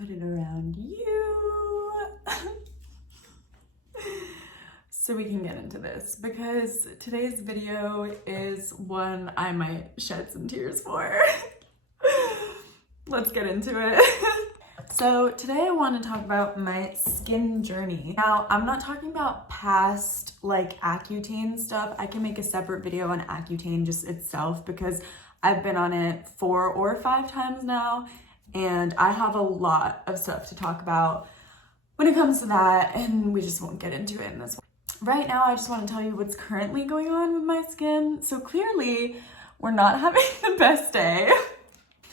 put it around you so we can get into this, because today's video is one I might shed some tears for. Let's get into it. So today I want to talk about my skin journey. Now, I'm not talking about past like Accutane stuff. I can make a separate video on Accutane just itself because I've been on it 4 or 5 times now, and I have a lot of stuff to talk about when it comes to that, and we just won't get into it in this one. Right now, I just want to tell you what's currently going on with my skin. So clearly, we're not having the best day.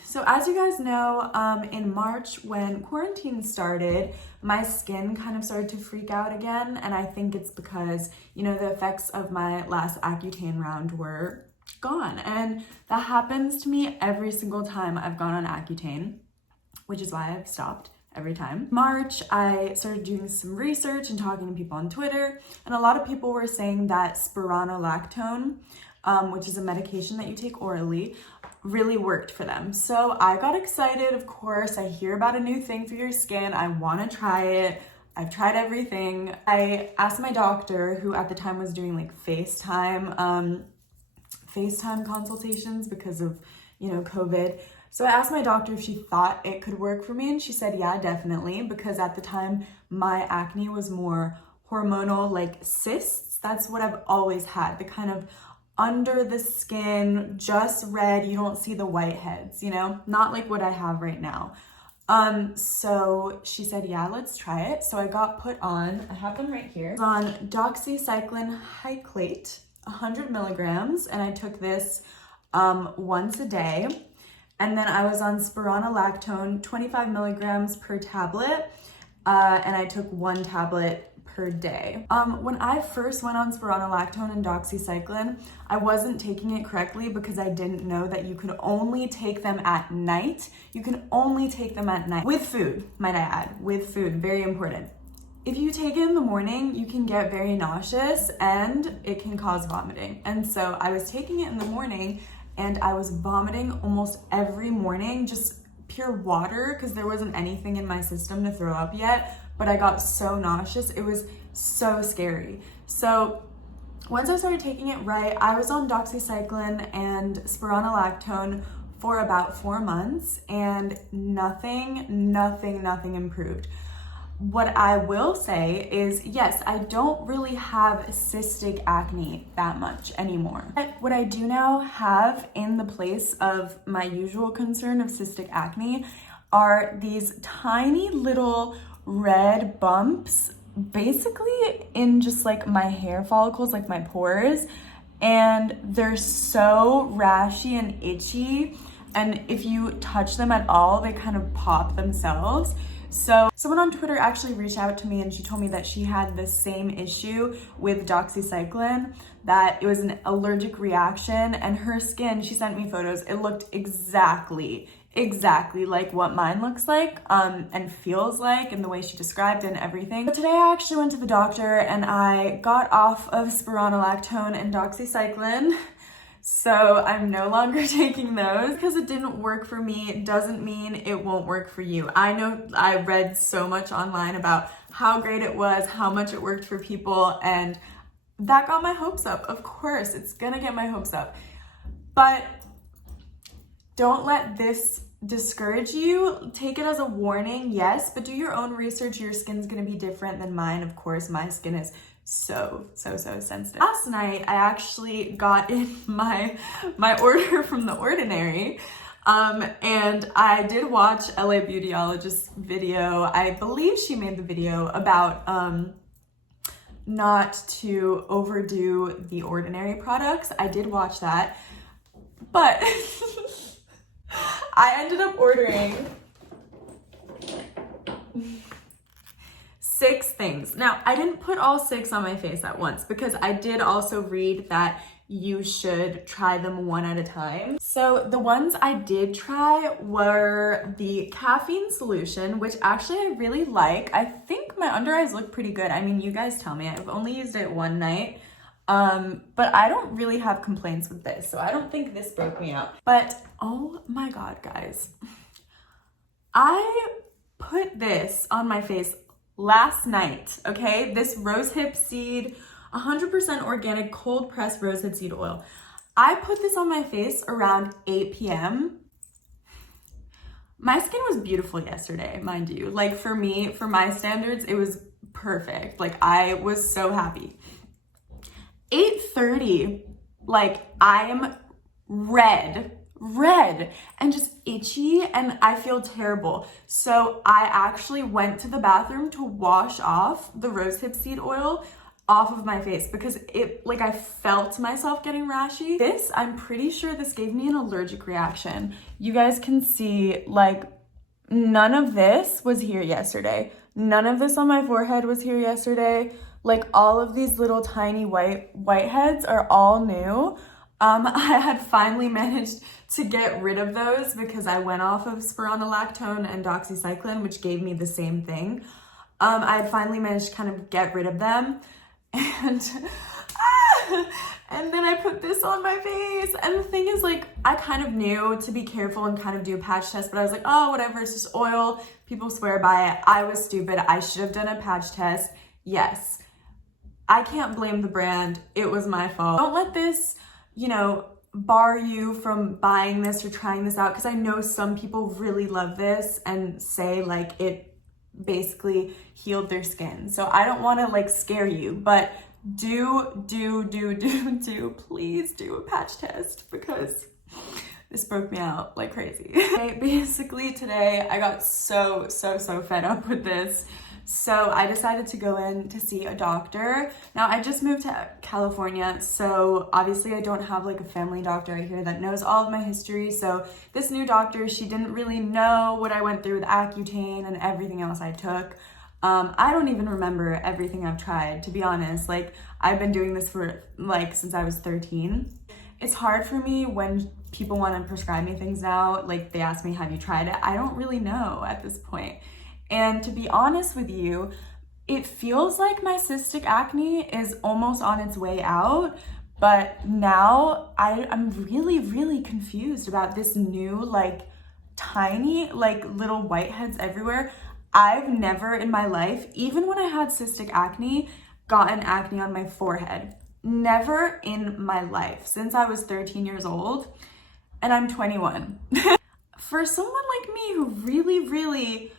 So as you guys know, in March when quarantine started, my skin kind of started to freak out again. And I think it's because, you know, the effects of my last Accutane round were gone. And that happens to me every single time I've gone on Accutane, which is why I've stopped every time. March, I started doing some research and talking to people on Twitter. And a lot of people were saying that spironolactone, which is a medication that you take orally, really worked for them. So I got excited, of course. I hear about a new thing for your skin. I want to try it. I've tried everything. I asked my doctor, who at the time was doing like FaceTime consultations because of, you know, COVID. So I asked my doctor if she thought it could work for me, and she said, yeah, definitely, because at the time my acne was more hormonal, like cysts. That's what I've always had, the kind of under the skin, just red, you don't see the whiteheads, you know, not like what I have right now. So she said, yeah, let's try it. So I got put on, I have them right here, on doxycycline hyclate, 100 milligrams, and I took this once a day. And then I was on spironolactone, 25 milligrams per tablet, and I took 1 tablet per day. When I first went on spironolactone and doxycycline, I wasn't taking it correctly because I didn't know that you could only take them at night. You can only take them at night with food, might I add, with food, very important. If you take it in the morning, you can get very nauseous and it can cause vomiting. And so I was taking it in the morning and I was vomiting almost every morning, just pure water, because there wasn't anything in my system to throw up yet, but I got so nauseous. It was so scary. So once I started taking it right, I was on doxycycline and spironolactone for about 4 months, and nothing improved. What I will say is, yes, I don't really have cystic acne that much anymore. But what I do now have in the place of my usual concern of cystic acne are these tiny little red bumps, basically in just like my hair follicles, like my pores, and they're so rashy and itchy, and if you touch them at all, they kind of pop themselves. So someone on Twitter actually reached out to me and she told me that she had the same issue with doxycycline, that it was an allergic reaction, and her skin, she sent me photos, it looked exactly like what mine looks like and feels like, and the way she described it and everything. But today I actually went to the doctor and I got off of spironolactone and doxycycline. So I'm no longer taking those. Because it didn't work for me, it doesn't mean it won't work for you. I know I read so much online about how great it was, how much it worked for people, and that got my hopes up. Of course, it's gonna get my hopes up. But don't let this discourage you. Take it as a warning, yes, but do your own research. Your skin's gonna be different than mine. Of course, my skin is so sensitive. Last night, I actually got in my order from The Ordinary, and I did watch LA Beautyologist's video. I believe she made the video about not to overdo The Ordinary products. I did watch that, but I ended up ordering 6 things. Now, I didn't put all 6 on my face at once because I did also read that you should try them one at a time. So the ones I did try were the caffeine solution, which actually I really like. I think my under eyes look pretty good. I mean, you guys tell me. I've only used it one night, but I don't really have complaints with this, so I don't think this broke me out. But oh my God, guys. I put this on my face last night, okay? This rosehip seed, 100% organic cold pressed rosehip seed oil. I put this on my face around 8 p.m. My skin was beautiful yesterday, mind you. Like for me, for my standards, it was perfect. Like I was so happy. 8:30, like I am red and just itchy and I feel terrible. So I actually went to the bathroom to wash off the rosehip seed oil off of my face because I felt myself getting rashy. This, I'm pretty sure this gave me an allergic reaction. You guys can see like none of this was here yesterday. None of this on my forehead was here yesterday. Like all of these little tiny whiteheads are all new. I had finally managed to get rid of those because I went off of spironolactone and doxycycline, which gave me the same thing. I had finally managed to kind of get rid of them. And then I put this on my face. And the thing is, like, I kind of knew to be careful and kind of do a patch test, but I was like, oh, whatever, it's just oil. People swear by it. I was stupid. I should have done a patch test. Yes. I can't blame the brand. It was my fault. Don't let this, bar you from buying this or trying this out, because I know some people really love this and say like it basically healed their skin. So I don't want to like scare you, but do please do a patch test because this broke me out like crazy. Okay, basically today I got so fed up with this. So I decided to go in to see a doctor. Now I just moved to California, so obviously I don't have like a family doctor right here that knows all of my history. So this new doctor, she didn't really know what I went through with Accutane and everything else I took. I don't even remember everything I've tried, to be honest. Like I've been doing this for since I was 13. It's hard for me when people want to prescribe me things now. Like they ask me, have you tried it? I don't really know at this point. And to be honest with you, it feels like my cystic acne is almost on its way out, but now I'm really confused about this new tiny little whiteheads everywhere. I've never in my life, even when I had cystic acne, gotten acne on my forehead. Never in my life since I was 13 years old, and I'm 21. For someone like me who really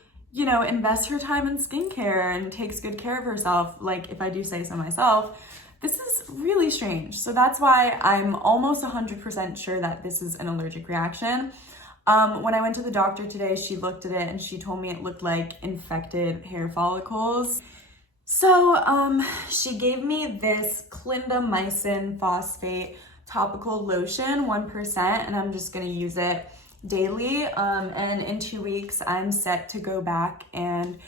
invests her time in skincare and takes good care of herself, like if I do say so myself, this is really strange. So that's why I'm almost 100% sure that this is an allergic reaction. When I went to the doctor today, she looked at it and she told me it looked like infected hair follicles. So she gave me this clindamycin phosphate topical lotion, 1%, and I'm just gonna use it daily, and in 2 weeks I'm set to go back. And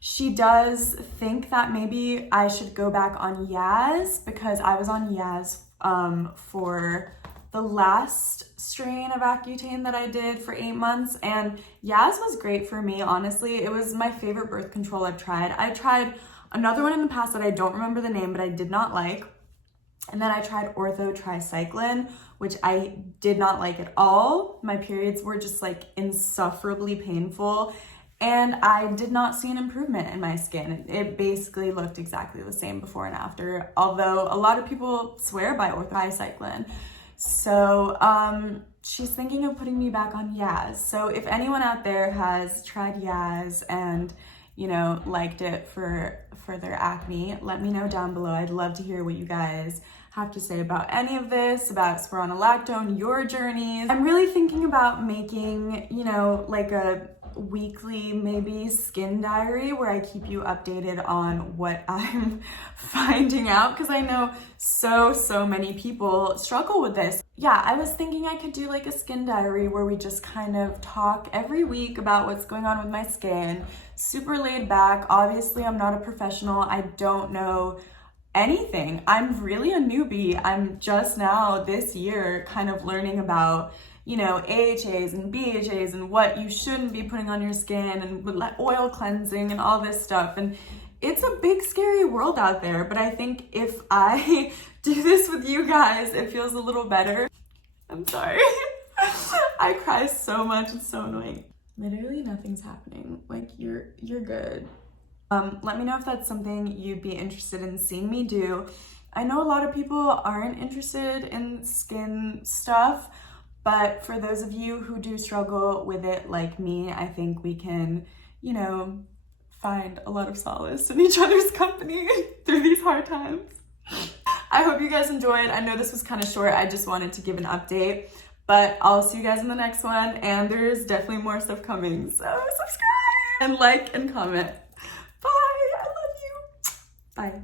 she does think that maybe I should go back on Yaz because I was on Yaz for the last strain of Accutane that I did for 8 months, and Yaz was great for me. Honestly, it was my favorite birth control I've tried. I tried another one in the past that I don't remember the name, but I did not like. And then I tried ortho tricycline, which I did not like at all. My periods were just insufferably painful, and I did not see an improvement in my skin. It basically looked exactly the same before and after, although a lot of people swear by ortho tricycline. So she's thinking of putting me back on Yaz. So if anyone out there has tried Yaz and liked it for their acne, let me know down below. I'd love to hear what you guys have to say about any of this, about spironolactone, your journeys. I'm really thinking about making, a weekly maybe skin diary where I keep you updated on what I'm finding out, because I know so many people struggle with this. Yeah, I was thinking I could do a skin diary where we just kind of talk every week about what's going on with my skin. Super laid back. Obviously, I'm not a professional. I don't know anything. I'm really a newbie. I'm just now this year kind of learning about AHAs and BHAs and what you shouldn't be putting on your skin and oil cleansing and all this stuff. And it's a big, scary world out there. But I think if I do this with you guys, it feels a little better. I'm sorry. I cry so much. It's so annoying. Literally nothing's happening. Like, you're good. Let me know if that's something you'd be interested in seeing me do. I know a lot of people aren't interested in skin stuff, but for those of you who do struggle with it like me, I think we can, you know, find a lot of solace in each other's company through these hard times. I hope you guys enjoyed. I know this was kind of short. I just wanted to give an update, but I'll see you guys in the next one, and there's definitely more stuff coming. So subscribe and like and comment. Bye. I love you. Bye.